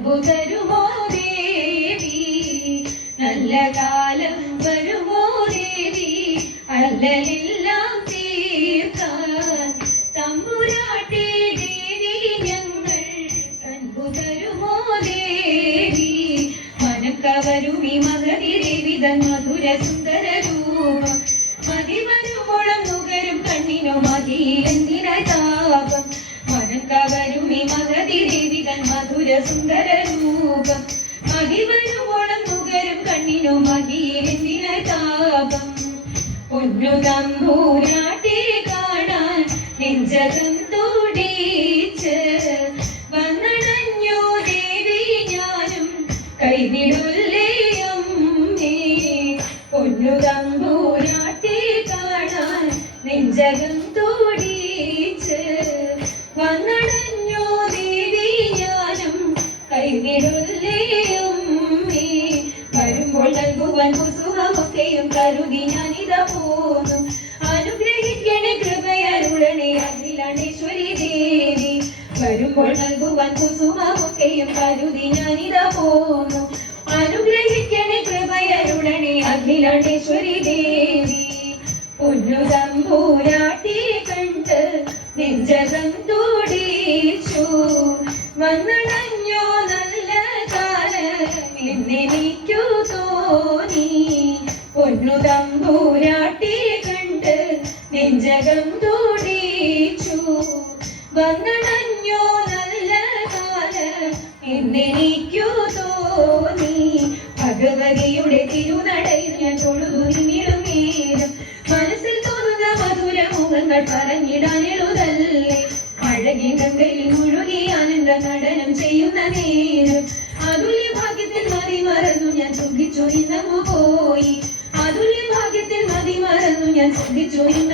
അൻപു തരുമോ ദേവി? നല്ല കാലം വരുമോ ദേവി? അല്ലലെല്ലാം തീർക്കാൻ തമ്പുരാട്ടി ദേവി ഞങ്ങൾ അൻപു തരുമോ ദേവി? മനം കവരുമി മകതി ദേവി തൻ മധുര സുന്ദര രൂപം. മതി വരുമ്പോളം നുകരും കണ്ണിനോ മതിയിലെന്തിനായി താപം മനം മകതി തൻ മധുര സുന്ദര രൂപം വരുമ്പോളം നുകരും കണ്ണിനു മതിയിലെന്തിനായി താപം. പൊന്നു തമ്പൂരാട്ടി കാണാൻ നെഞ്ചകം തുടിച്ച് വന്നണഞ്ഞോ ദേവി ഞാനും കൈവിടുല്ലേയും പൊന്നു തമ്പൂരാട്ടി കാണാൻ നെഞ്ചകം വരുമ്പോൾ നൽകുവാൻ കുസുമൊക്കെയും കരുതി ഞാനിതാ പോന്നു. അനുഗ്രഹിക്കണേ കൃപയരുളണേ അഖിലാണ്ടേശ്വരി ദേവി. വരുമ്പോൾ നൽകുവാൻ കുസുമൊക്കെയും കരുതി ഞാനിതാ പോന്നു. അനുഗ്രഹിക്കണേ കൃപയരുളണേ അഖിലാണേശ്വരി ദേവി. പൊന്നു തമ്പൂരാട്ടി കണ്ട് നെഞ്ചകം തുടിച്ചു. വന്നണഞ്ഞോ എന്നെനിക്കു തോന്നി പൊന്നു തമ്പൂരാട്ടി കണ്ട് നെഞ്ചകം തുടിച്ചു. വന്നണഞ്ഞോ നല്ല കാലം എന്നെനിക്കു തോന്നി ഭഗവതിയുടെ തിരുനടയിൽ ഞാൻ തൊഴുതു നിന്നിടും നേരം. മനസ്സിൽ തോന്നുന്ന മധുര മുഖങ്ങൾ പറഞ്ഞിടാൻ എഴുതല്ലേ അഴകി ഗംഗയിൽ മുഴുകി ആനന്ദ നടനം ചെയ്യുന്ന നേരം. ഞാൻ ഇന്നങ്ങു പോയി. അതുല്യ ഭാഗ്യത്തിൽ മതി മറന്നു. ഞാൻ സുഖിച്ചു ഇന്നങ്ങു